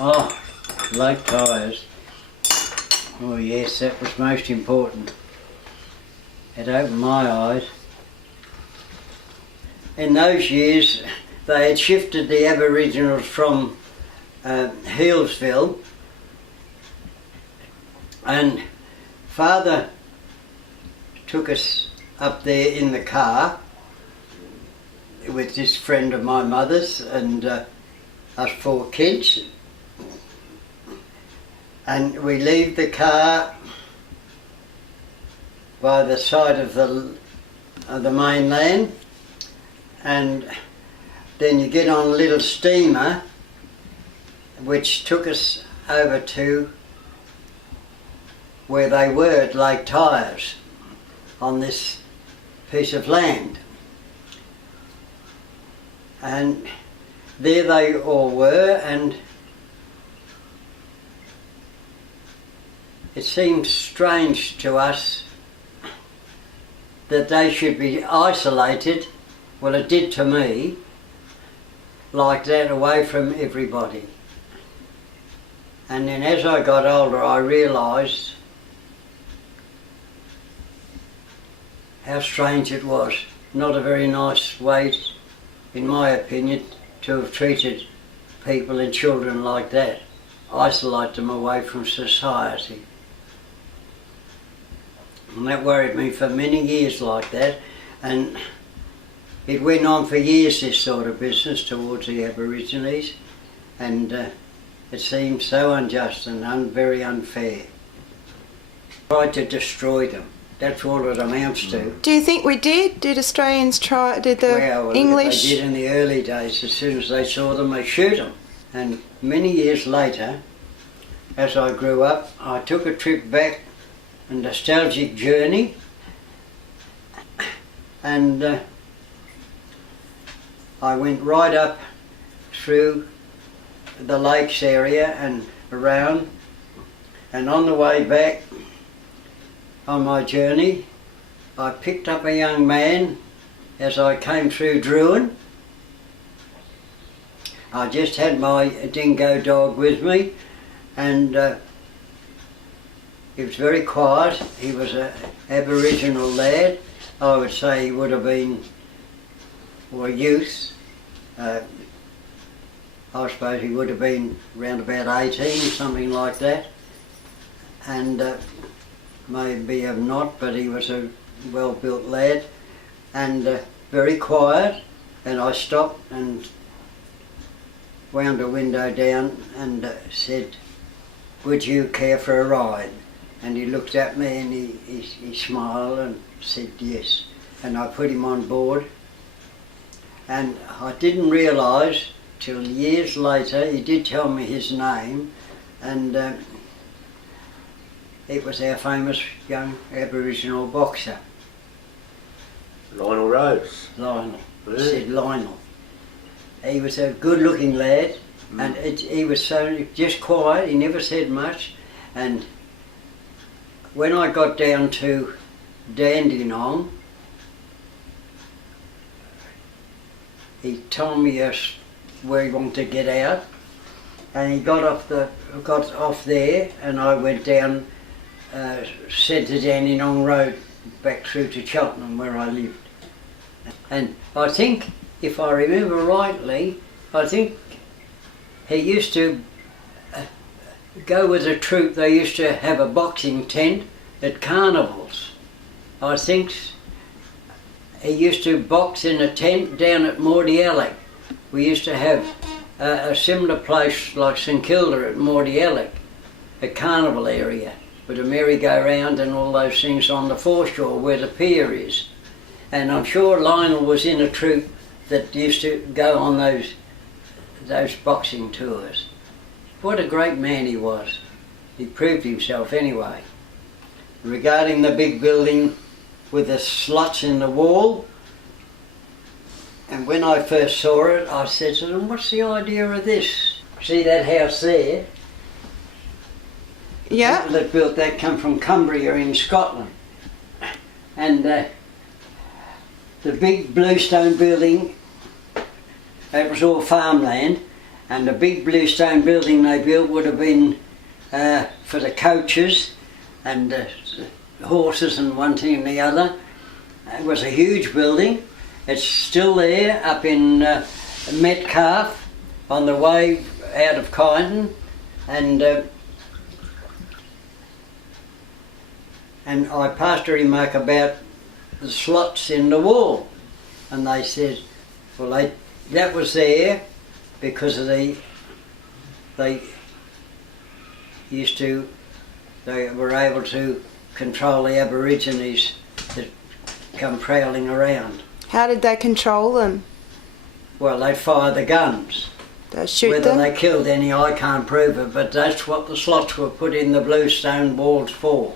Oh, Lake Tyers. Oh yes, that was most important. It opened my eyes. In those years, they had shifted the Aboriginals from Healesville, and Father took us up there in the car with this friend of my mother's and us 4 kids, and we leave the car by the side of the mainland, and then you get on a little steamer which took us over to where they were at Lake Tyers on this piece of land. And there they all were, and it seemed strange to us that they should be isolated. Well, it did to me, like that, away from everybody. And then as I got older, I realised how strange it was. Not a very nice way, in my opinion, to have treated people and children like that. Isolate them away from society. And that worried me for many years like that. And it went on for years, this sort of business towards the Aborigines. And it seemed so unjust and very unfair. Tried to destroy them. That's all it amounts to. Do you think we did? Did Australians try? Did the English? They did in the early days. As soon as they saw them, they shoot them. And many years later, as I grew up, I took a trip back, a nostalgic journey, and I went right up through the lakes area and around, and on the way back on my journey I picked up a young man as I came through Druin. I just had my dingo dog with me, and he was very quiet. He was an Aboriginal lad. I would say he would have been, or a youth. I suppose he would have been around about 18, something like that. And maybe have not, but he was a well-built lad and very quiet. And I stopped and wound a window down and said, "Would you care for a ride?" And he looked at me and he smiled and said yes. And I put him on board. And I didn't realise till years later, he did tell me his name, and it was our famous young Aboriginal boxer. Lionel Rose. Lionel. Yeah. He said Lionel. He was a good looking lad, and he was so just quiet, he never said much. And when I got down to Dandenong, he told me where he wanted to get out, and he got off there, and I went down Centre Dandenong Road back through to Cheltenham where I lived. And I think, if I remember rightly, I think he used to go with a troupe. They used to have a boxing tent at carnivals. I think he used to box in a tent down at Mordialloc. We used to have a similar place like St Kilda at Mordialloc, a carnival area with a merry-go-round and all those things on the foreshore where the pier is. And I'm sure Lionel was in a troupe that used to go on those boxing tours. What a great man he was. He proved himself anyway. Regarding the big building with the sluts in the wall, and when I first saw it, I said to them, "What's the idea of this? See that house there? Yeah. People that built that come from Cumbria in Scotland. And the big bluestone building, that was all farmland, And the big bluestone building they built would have been for the coaches and horses and one thing and the other. It was a huge building. It's still there up in Metcalfe on the way out of Kyneton, and I passed a remark about the slots in the wall, and they said, well, that was there because of they were able to control the Aborigines that come prowling around. How did they control them? Well, they'd fire the guns. They'd shoot Whether them? they killed any, I can't prove it, but that's what the slots were put in the bluestone walls for.